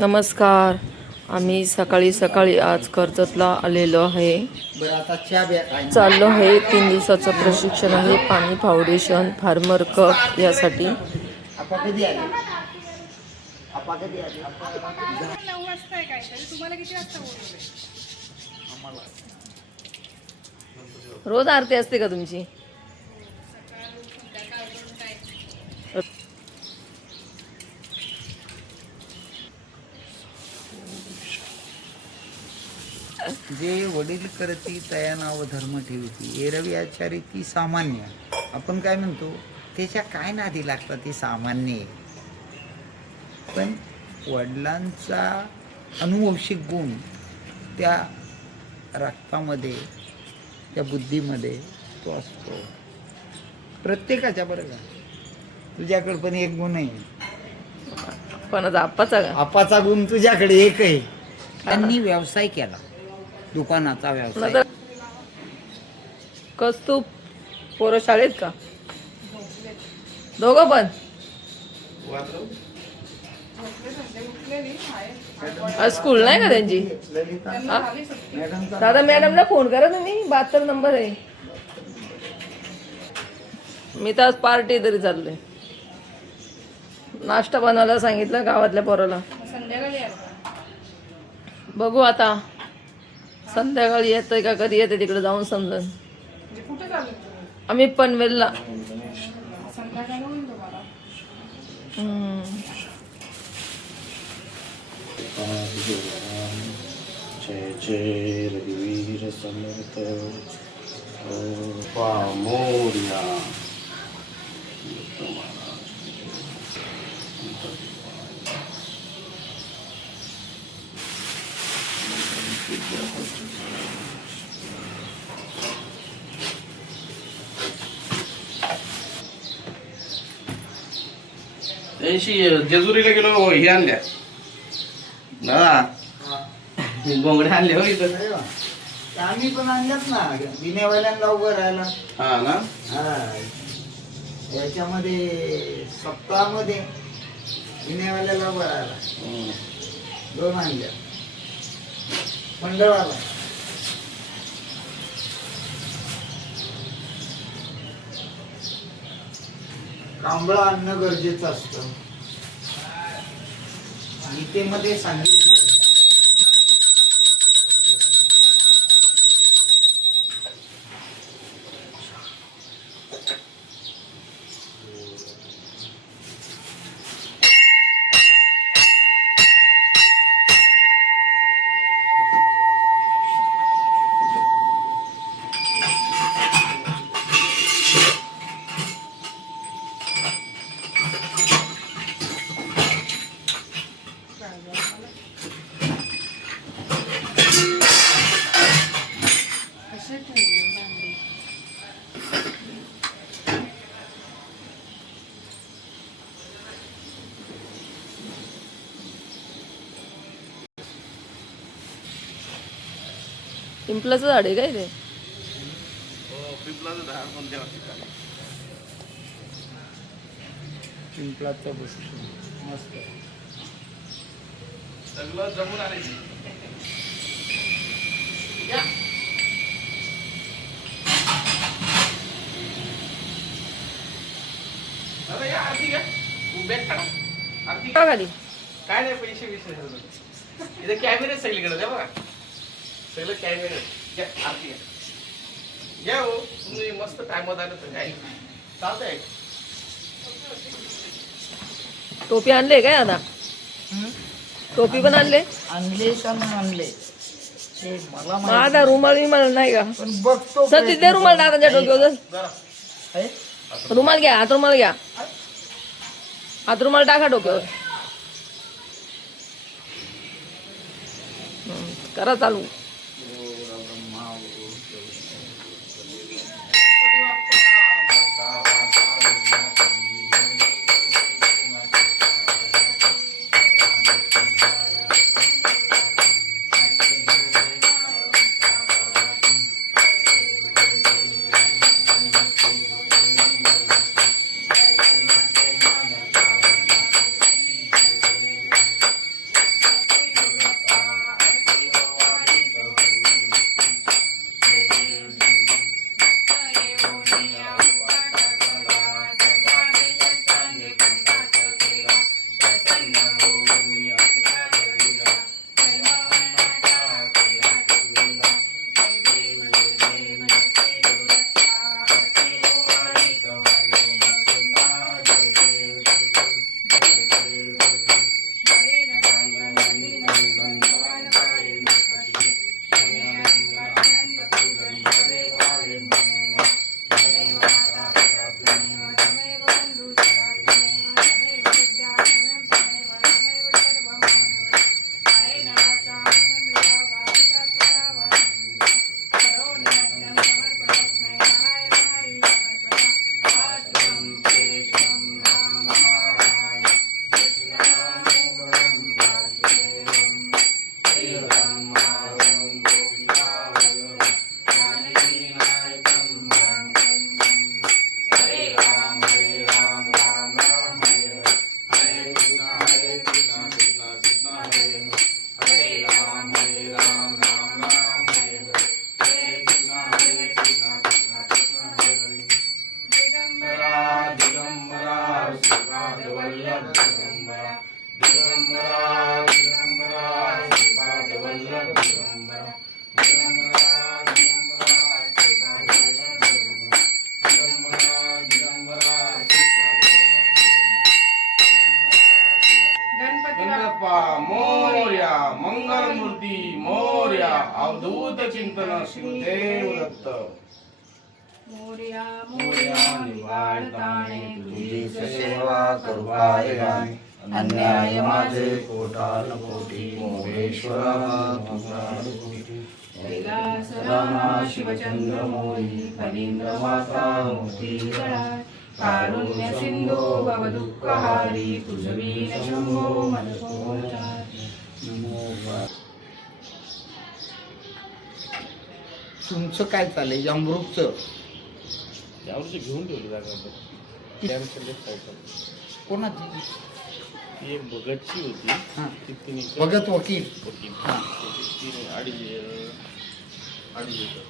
नमस्कार. आम्ही सकाळी सकाळी आज कर्जतला आलेलो आहे. चाललो आहे 3 दिवसाचं प्रशिक्षण आहे पाणी फाउंडेशन फार्मर कप यासाठी. रोज आरती असते का तुमची? जे वडील करती तया नाव धर्म ठेवती एरवी आचारी ती सामान्य. आपण काय म्हणतो त्याच्या काय नादी लागतात ती सामान्य आहे. पण वडिलांचा अनुवंशिक गुण त्या रक्तामध्ये त्या बुद्धीमध्ये तो असतो प्रत्येकाच्या. बरं का, तुझ्याकडे पण एक गुण आहे, पण आपाचा गुण तुझ्याकडे एक आहे. त्यांनी व्यवसाय केला, दुकानाचा व्यवसाय. कस तू पोरं शाळेत का? दोघं पण? आज स्कूल नाही का त्यांची? दादा मॅडमला फोन करा तुम्ही, 72 नंबर आहे. मी तर आज पार्टी तरी चाललोय. नाश्ता बनवायला सांगितलं गावातल्या पोराला. बघू आता संध्याकाळी येतंय का कधी येते तिकडे जाऊन समजून. आम्ही पनवेलला. जय जय रघुवीर समर्थ मोर्या. जेजुरीला गेलो हे आणल्या ना, गोंगड्या आणल्या हो इथं. आम्ही पण आणल्यात ना विनेवाल्यांना उभं राहायला. हा ना, याच्यामध्ये सप्ताहामध्ये विनेवाल्याला उभं राहायला 2 आणल्या. मंडळाला कांबळा आणणं गरजेचं असतं. गीतेमध्ये सांगितलं पिंपलाचं झाड आहे काय ते? पिंपळाचं वृक्ष मस्त सगळं जमून आले. खाली काय नाही, पैसे विषय इथे कॅमेरे सगळीकडे द्या बघा, सगळं कॅमेरे घ्या. आरती घ्या हो तुम्ही, मस्त टाइम आलं तर काय चालतंय. टोपी आणले काय आता? टोपी पण आणले आणले. माझा रुमाल विमाल नाही का? पण बघतो सर तिथे रुमाल दादाच्या डोक्यावर. रुमाल घ्या, हात रुमाल घ्या, हात रुमाल टाका डोक्यावर. करा चालू. मोर्या मंगलमूर्ती मोर्या अवधूत चिंतन शिवदेव दत्त मोरया मोरया निवारताणे तुझी सेवा करू काय गाय अन्याय माझे कोटान कोटी मोरेश्वरा तुझा कोटी कैलास रामा शिवचंद्र मोरी फणींद्र माता मोती गळा कारुण्य सिंधू भवदुःखहारी तुझवीन शंभो मनपोचार तुमचं काय चाललंय अमृतचं यावर्षी घेऊन ठेवली जागा कोणाची ती एक भगतची होती हा. ती तिने भगत वकील होती हा. तिने अडीच एकर.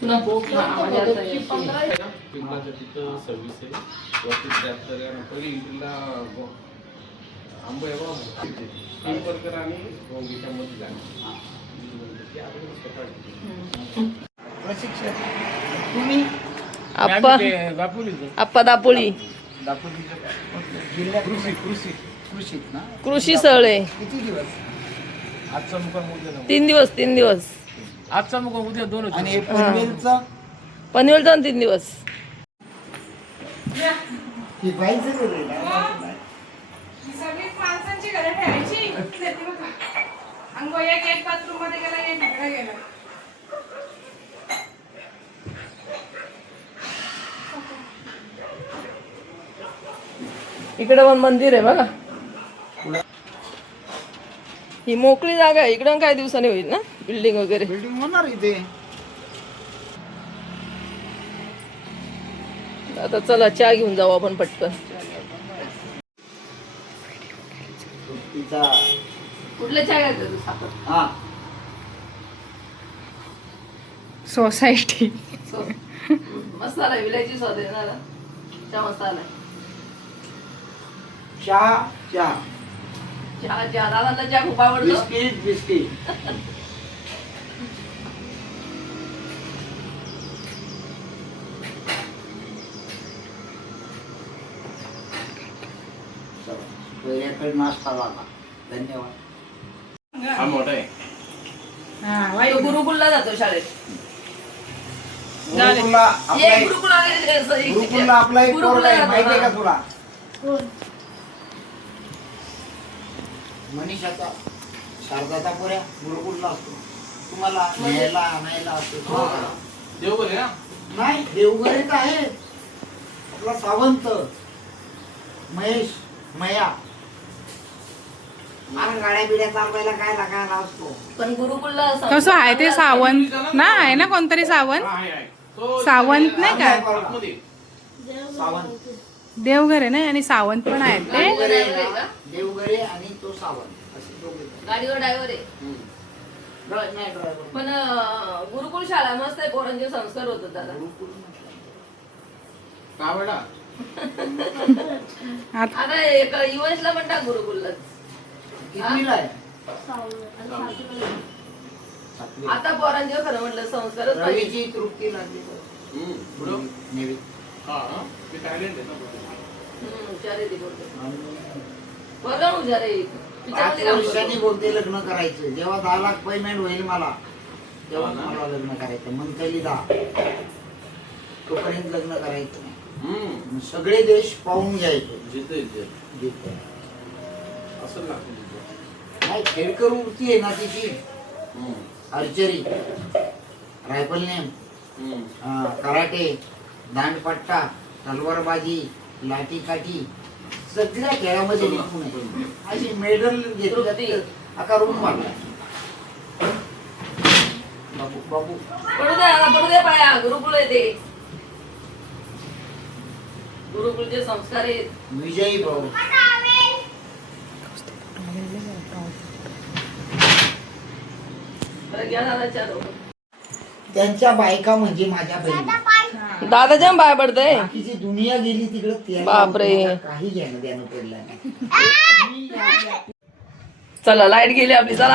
पुन्हा आवाज येतोय. पिंपळाच्या तिथं 26 आहे वरती 73 आहे आणि पहिले इकडला आंबा आहे बघा पिंपळकर आणि गोंगीच्या मध्ये लागली ती आपण सकाळी प्रशिक्षक तुम्ही आप्पा दापोलीचं आप्पा दापोळी जिल्ह्यात कृषीत ना कृषी सळे किती दिवस आजचा मुकाम उद्या 3 दिवस आजचा मुकाम उद्या 2 आणि हे पनवेलचं पनवेल जाऊन 3 दिवस ही बाईचं घर आहे ना? सगळी माणसांची घरं ठेवायची ते बघा अंगो एक बाथरूम मध्ये गेला एक तिकडे गेला इकडे पण मंदिर आहे बघा ही मोकळी जागा आहे इकडं काही दिवसांनी होईल ना बिल्डिंग वगैरे बिल्डिंग होणार इथे आता चला चहा घेऊन जाऊ आपण पटकन तिचा कुठला चहा घ्यायचा तू साखर हा सोसायटी मस्त आलाय विलायची स्वाद आहे ना चहा मस्त आलाय चहा चहा चहा चहा दादांना चहा खूप आवडतो बिस्किट बिस्किट पहिल्याकडे नाश्ता झाला धन्यवाद हा मोठा आहे तो गुरुकुलला जातो शाळेत गुरुकुलला आपला एक एक- गुरुकुलला आपला एक पोरगा आहे माहिती आहे का तुला मनीषाचा शारदाचा पोऱ्या गुरुकुलला असतो तुम्हाला न्यायला आणायला असतो देवघर आहे ना नाही देवघरीच आहे आपला सावंत महेश मया आणि गाड्या बिड्या चालवायला काय लागायला असतो पण गुरुकुलला कसं आहे ते सावंत ना आहे ना कोणतरी सावंत हा, आहे तो सावंत नाही का आतमध्ये. सावंत देवघर आहे ना आणि सावंत पण आहेत ते देवघरे देवघरे आणि तो सावंत असे दोघे गाडीवर ड्रायव्हर आहे नाही ड्रायव्हर पण गुरुकुल शाळा मस्त आहे पोरांचे संस्कार होतात दादा गुरुकुल कावडा आता एक युवसला पण टाक गुरुकुलला कितवीला आहे आता पोरांचे खरं म्हटलं संस्कारच पाहिजे रवीची तृप्ती लागली पुढं नेवी हा ते टॅलेंट आहे ना हुशार आहे ती बोलते बघा हुशार आहे 5 वर्षांनी बोलते लग्न करायचं जेव्हा 10 लाख पेमेंट होईल मला तेव्हा मला लग्न करायचं मंथली 10 तोपर्यंत लग्न करायचं नाही मग सगळे देश पाहून घ्यायचे जिथे जिथे. असं लागतं नाही खेळकर वृत्ती आहे ना तिची आर्चरी रायफल नेम कराटे दांडपट्टा तलवारबाजी लाठी काठी सगळ्या खेळामध्ये निपुण आहे अशी मेडल घेतली आका रूम मारला बाबू बाबू पडू दे पाया गुरुकुल आहे ते गुरुकुलचे संस्कार आहेत विजयी भाऊ बरं, घ्या दादा चहा दोघं. त्यांच्या बायका म्हणजे माझ्या बहिणी दादाच्या पाय पडतंय बाकीची दुनिया गेली तिकडे बापरे. काही घेणं देणं पडलं नाही चला लाईट गेली आपली चला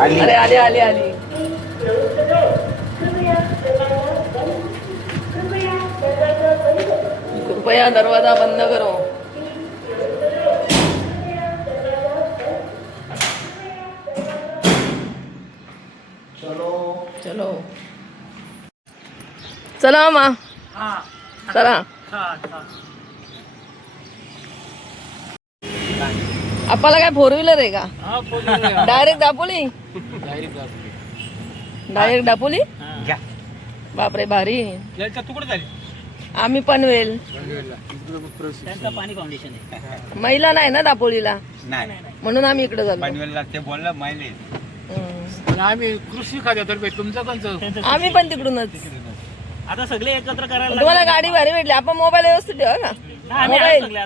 अरे आली आली आली कृपया दरवाजा बंद करो चलो चला मा चला आपल्याला काय फोर व्हीलर आहे का डायरेक्ट दापोली डायरेक्ट दापोली बापरे भारी तू कुठे झाली आम्ही पनवेल पाणी फाउंडेशन आहे महिला नाही ना दापोलीला नाही म्हणून आम्ही इकडे झालो पनवेलला ते बोललं मायलेज आम्ही कृषी खात्यातर्फे तुमचं कोणचं आम्ही पण तिकडूनच आता सगळे एकत्र करायला तुम्हाला गाडी भारी भेटली आपण मोबाईल व्यवस्थित ठेवा का मोबाईल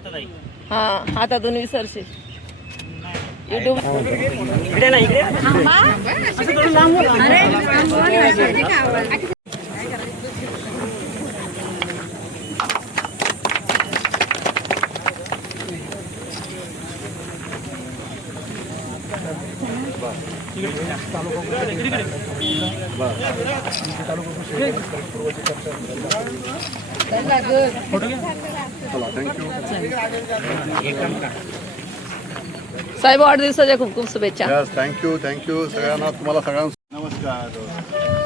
हा हातातून विसरशील युट्यूब साहेब वाढदिवसाच्या खूप खूप शुभेच्छा थँक्यू सगळ्यांना तुम्हाला सगळ्यांना नमस्कार